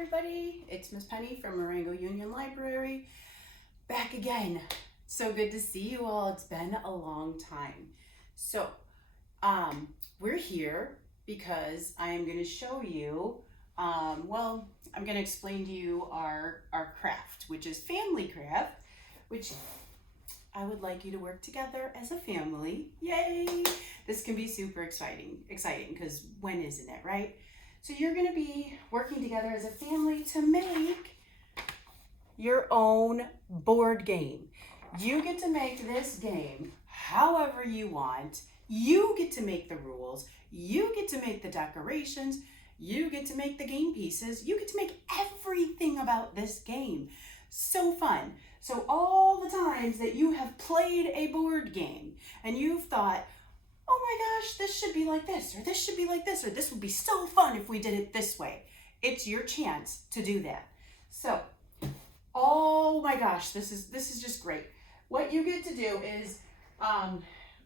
everybody, it's Miss Penny from Marengo-Union Library, back again. So good to see you all. It's been a long time. So we're here because I am going to show you, I'm going to explain to you our craft, which is family craft, which I would like you to work together as a family. Yay! This can be super exciting because when isn't it, right? So you're going to be working together as a family to make your own board game. You get to make this game however you want. You get to make the rules. You get to make the decorations. You get to make the game pieces. You get to make everything about this game. So fun. So all the times that you have played a board game and you've thought, oh my gosh, this should be like this, or this should be like this, or this would be so fun if we did it this way. It's your chance to do that. So, oh my gosh, this is just great. What you get to do is,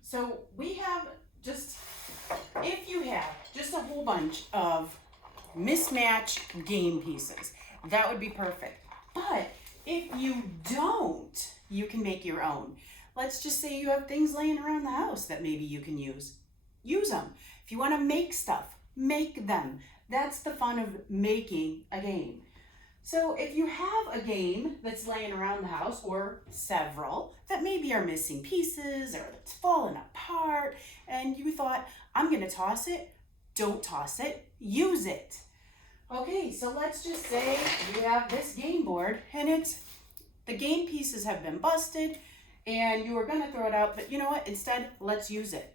so we have just, if you have just a whole bunch of mismatched game pieces, that would be perfect. But if you don't, you can make your own. Let's just say you have things laying around the house that maybe you can use. Use them. If you want to make stuff, make them. That's the fun of making a game. So if you have a game that's laying around the house, or several, that maybe are missing pieces or that's fallen apart, and you thought, I'm going to toss it, don't toss it, use it. Okay, so let's just say you have this game board and the game pieces have been busted, and you were going to throw it out, but you know what? Instead, let's use it.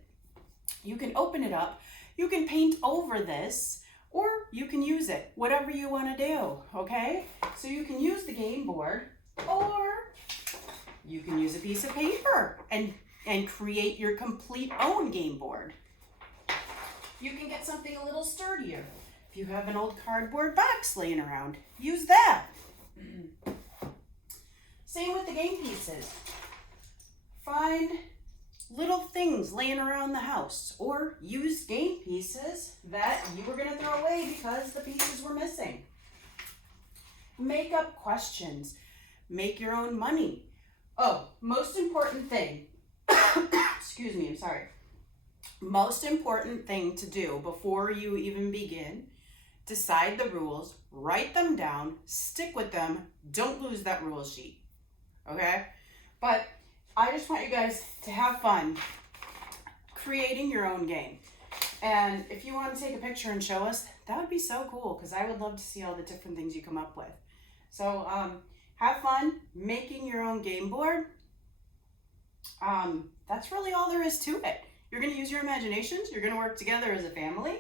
You can open it up, you can paint over this, or you can use it, whatever you want to do, okay? So you can use the game board, or you can use a piece of paper and create your complete own game board. You can get something a little sturdier. If you have an old cardboard box laying around, use that. Same with the game pieces. Find little things laying around the house, or use game pieces that you were going to throw away because the pieces were missing. Make up questions. Make your own money. Oh, most important thing, excuse me, I'm sorry. Most important thing to do before you even begin, decide the rules, write them down, stick with them, don't lose that rule sheet, okay? But I just want you guys to have fun creating your own game. And if you want to take a picture and show us, that would be so cool, because I would love to see all the different things you come up with. So have fun making your own game board. That's really all there is to it. You're going to use your imaginations. You're going to work together as a family.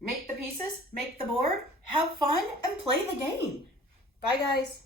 Make the pieces, make the board, have fun, and play the game. Bye, guys.